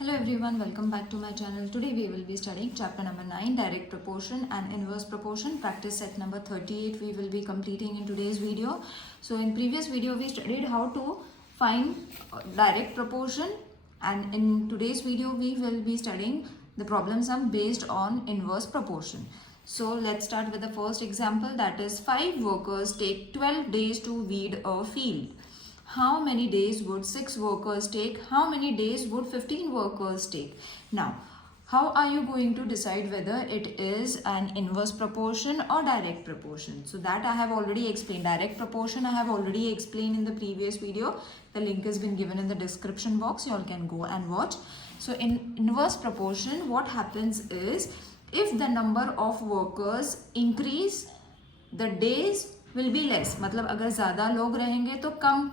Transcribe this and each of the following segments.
Hello everyone, welcome back to my channel. Today we will be studying chapter number 9, direct proportion and inverse proportion. Practice set number 38 we will be completing in today's video. So in previous video we studied how to find direct proportion, and in today's video we will be studying the problem sum based on inverse proportion. So let's start with the first example, that is 5 workers take 12 days to weed a field. How many days would 6 workers take? How many days would 15 workers take? Now, how are you going to decide whether it is an inverse proportion or direct proportion? So that I have already explained. Direct proportion I have already explained in the previous video. The link has been given in the description box. You all can go and watch. So in inverse proportion, what happens is, if the number of workers increase, the days will be less. मतलब अगर ज़्यादा लोग रहेंगे तो कम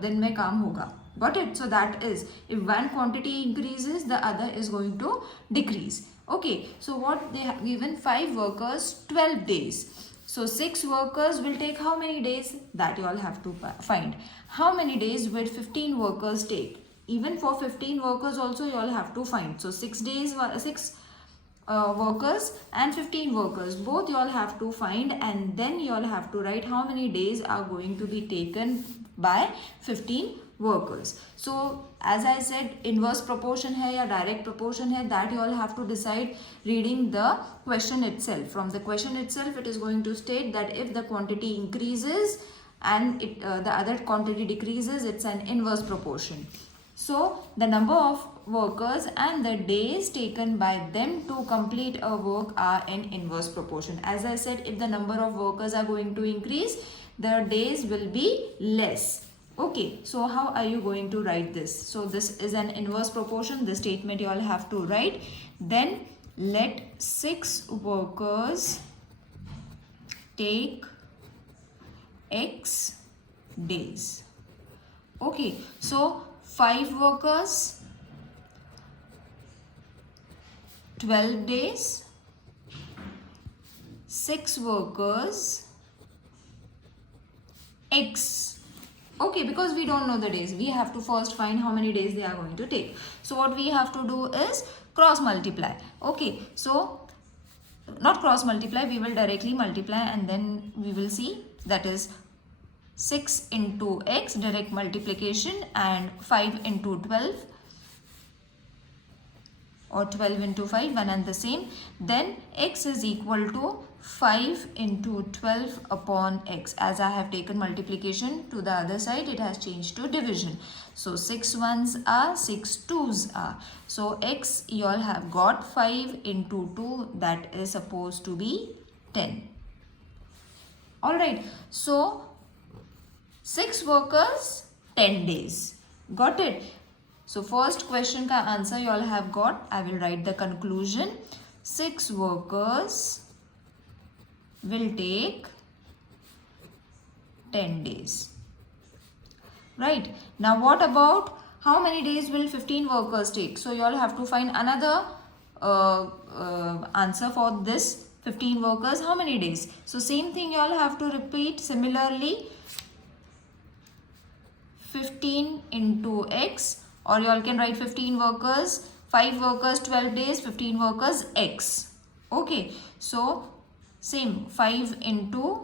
दिन में काम होगा. Got it? So that is, if one quantity increases, the other is going to decrease. Okay, so what they have given, 5 workers 12 days. So 6 workers will take how many days? That you all have to find. How many days will 15 workers take? Even for 15 workers also you all have to find. So 6 days, 6 workers and 15 workers, both you all have to find, and then you all have to write how many days are going to be taken by 15 workers. So as I said, inverse proportion hai ya direct proportion hai, that you all have to decide reading the question itself. From the question itself it is going to state that if the quantity increases and the other quantity decreases, it's an inverse proportion. So the number of workers and the days taken by them to complete a work are in inverse proportion. As I said, if the number of workers are going to increase, the days will be less. Okay, so how are you going to write this? So this is an inverse proportion. The statement you all have to write. Then let 6 workers take X days. Okay, so 5 workers, 12 days, 6 workers, X. Okay, because we don't know the days, we have to first find how many days they are going to take. So what we have to do is cross multiply. Okay, so not cross multiply, we will directly multiply and then we will see, that is 6 into X, direct multiplication, and 5 into 12 or 12 into 5, one and the same. Then X is equal to 5 into 12 upon X. As I have taken multiplication to the other side, it has changed to division. So 6 ones are, 6 twos are. So X you all have got 5 into 2, that is supposed to be 10. Alright, so 6 workers, 10 days. Got it? So first question ka answer you all have got. I will write the conclusion. 6 workers will take 10 days. Right. Now what about how many days will 15 workers take? So you all have to find another answer for this 15 workers. How many days? So same thing you all have to repeat similarly. 15 into X, or you all can write 15 workers, 5 workers, 12 days, 15 workers, X. Okay, so same 5 into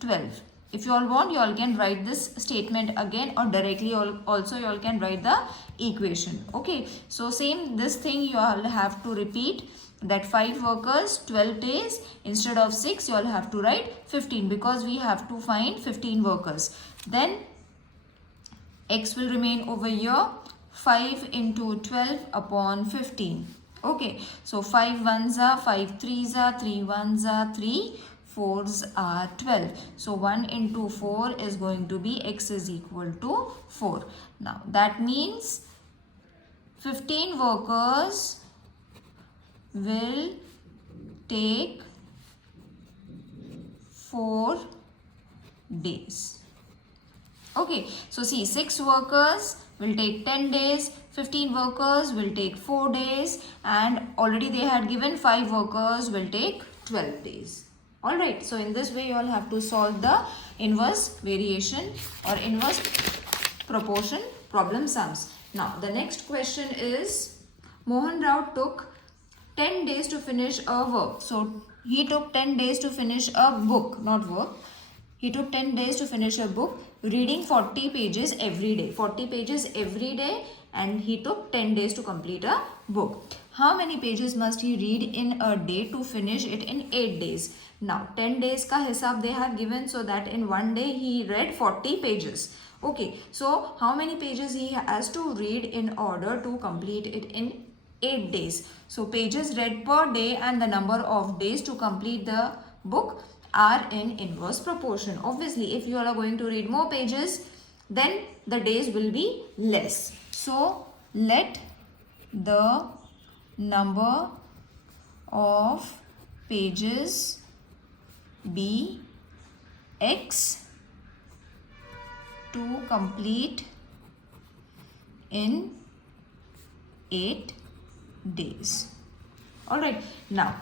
12. If you all want, you all can write this statement again, or directly also you all can write the equation. Okay, so same this thing you all have to repeat, that 5 workers, 12 days, instead of 6 you all have to write 15, because we have to find 15 workers. Then X will remain over here, 5 into 12 upon 15. Okay, so 5 ones are, 5 threes are, 3 ones are, 3 fours are 12. So 1 into 4 is going to be X is equal to 4. Now that means 15 workers will take 4 days. Okay, so see, 6 workers will take 10 days, 15 workers will take 4 days, and already they had given 5 workers will take 12 days. Alright, so in this way you all have to solve the inverse variation or inverse proportion problem sums. Now the next question is, Mohan Rao took 10 days to finish a work. So he took 10 days to finish a book, not work. He took 10 days to finish a book, reading 40 pages every day. 40 pages every day, and he took 10 days to complete a book. How many pages must he read in a day to finish it in 8 days? Now 10 days ka hisab they have given, so that in one day he read 40 pages. Okay, so how many pages he has to read in order to complete it in 8 days? So pages read per day and the number of days to complete the book are in inverse proportion. Obviously, if you are going to read more pages, then the days will be less. So let the number of pages be x to complete in 8 days. Alright, now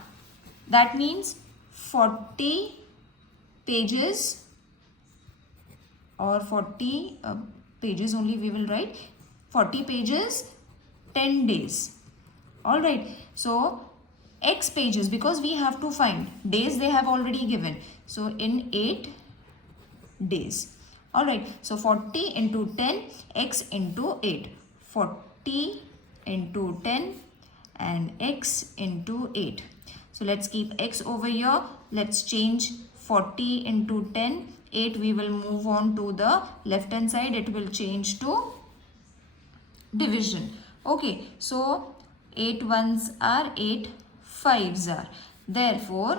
that means 40 pages or 40 pages only we will write, 40 pages 10 days. Alright, so x pages, because we have to find days they have already given, so in 8 days. Alright, so 40 into 10, x into 8, 40 into 10 and x into 8. So let's keep x over here. Let's change 40 into 10, 8 we will move on to the left hand side. It will change to division. Okay, so 8 ones are 8 5s are. Therefore,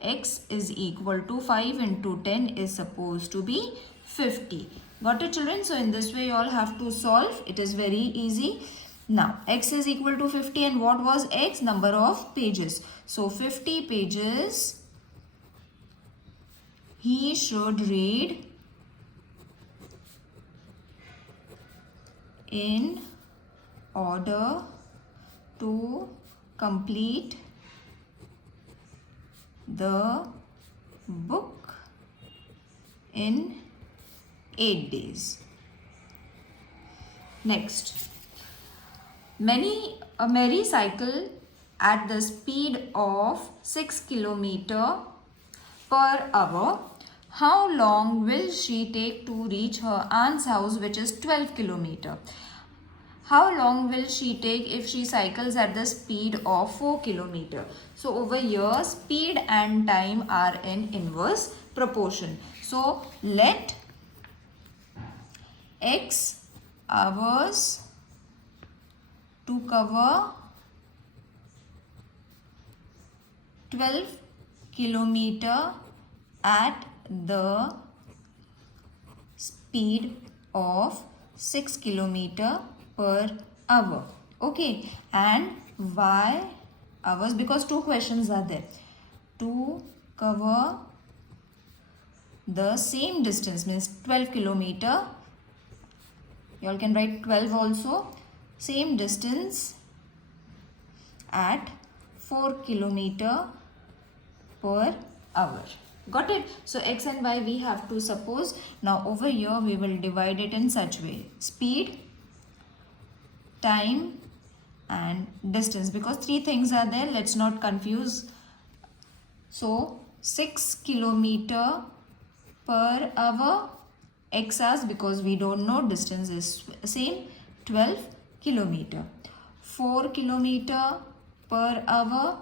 x is equal to 5 into 10 is supposed to be 50. Got it, children? So in this way you all have to solve. It is very easy. Now x is equal to 50 and what was x? Number of pages. So 50 pages he should read in order to complete the book in 8 days. Next, Mary cycle at the speed of 6 km per hour. How long will she take to reach her aunt's house, which is 12 km? How long will she take if she cycles at the speed of 4 km? So over here, speed and time are in inverse proportion. So let x hours to cover 12 km at the speed of 6 km per hour. Okay, and y hours, because two questions are there, to cover the same distance, means 12 km. You all can write 12 also, same distance at 4 km per hour. Got it? So x and y we have to suppose. Now over here we will divide it in such way: speed, time and distance, because three things are there, let's not confuse. So 6 km per hour, x hours, because we don't know, distance is same, 12 km. 4 km per hour,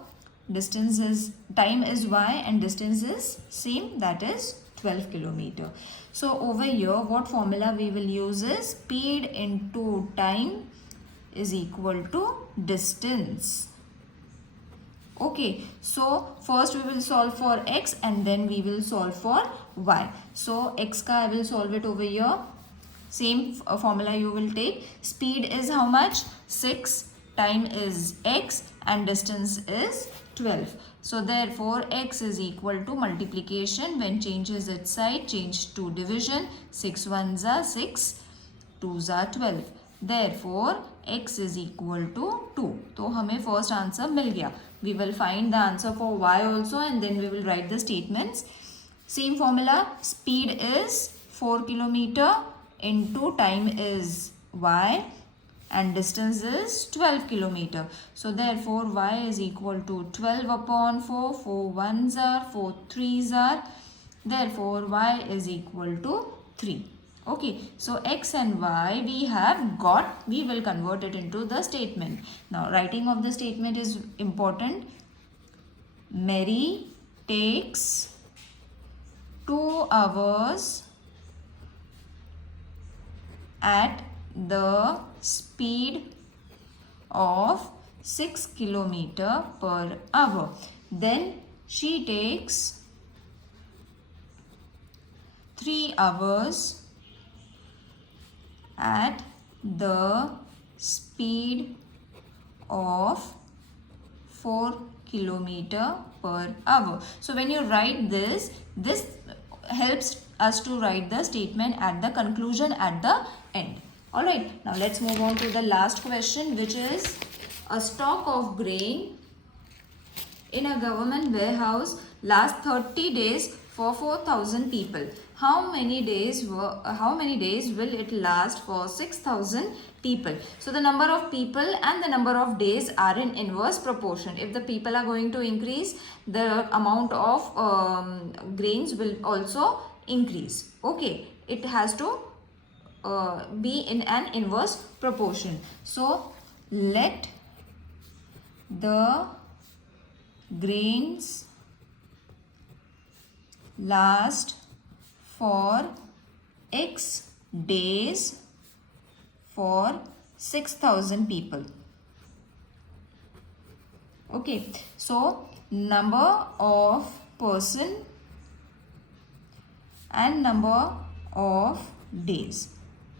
distance is, time is y and distance is same, that is 12 km. So over here what formula we will use is speed into time is equal to distance. Okay, so first we will solve for x and then we will solve for y. So x ka I will solve it over here. Same formula you will take. Speed is how much? 6. Time is x and distance is 12. So therefore x is equal to multiplication. When changes its side, change to division. 6 ones are 6, 2s are 12. Therefore x is equal to 2. तो हमें first answer मिल गया. We will find the answer for y also and then we will write the statements. Same formula. Speed is 4 km into time is y and distance is 12 kilometer. So therefore y is equal to 12 upon 4. 4 ones are, 4 threes are. Therefore y is equal to 3. Okay, so x and y we have got. We will convert it into the statement. Now writing of the statement is important. Mary takes 2 hours at the speed of 6 kilometer per hour. Then she takes 3 hours at the speed of 4 kilometer per hour. So when you write this helps us to write the statement at the conclusion at the end. Alright, now let's move on to the last question, which is a stock of grain in a government warehouse lasts 30 days for 4,000 people. How many days will it last for 6,000 people? So the number of people and the number of days are in inverse proportion. If the people are going to increase, the amount of grains will also increase. Okay, it has to be in an inverse proportion. So let the grains last for X days for 6,000 people. Okay, so number of person and number of days.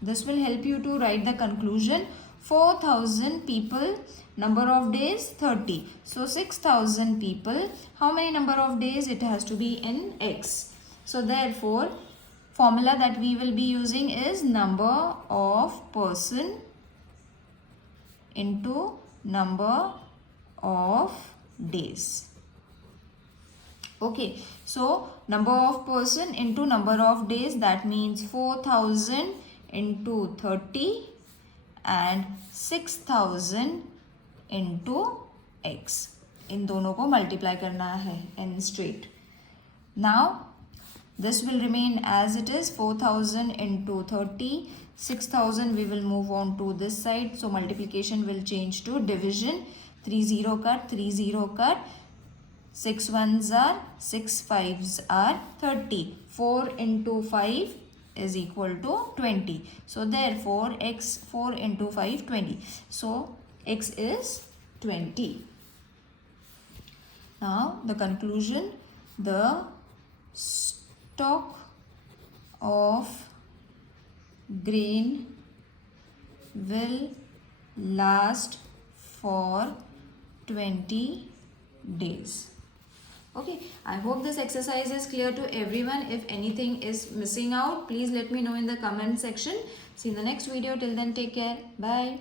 This will help you to write the conclusion. 4,000 people, number of days 30. So 6,000 people, how many number of days? It has to be in X. So therefore, formula that we will be using is number of person into number of days. Okay, so number of person into number of days, that means 4,000 into 30 and 6,000 into x. इन दोनों को multiply करना है in straight. Now this will remain as it is. 4,000 into 30, 6,000 we will move on to this side. So multiplication will change to division. 3 0 cut, 3 0 cut. 6 ones are, 6 fives are 30. 4 into 5 is equal to 20. So therefore x 4 into 5 20. So x is 20. Now the conclusion, the stock of grain will last for 20 days. Okay, I hope this exercise is clear to everyone. If anything is missing out, please let me know in the comment section. See you in the next video. Till then, take care. Bye.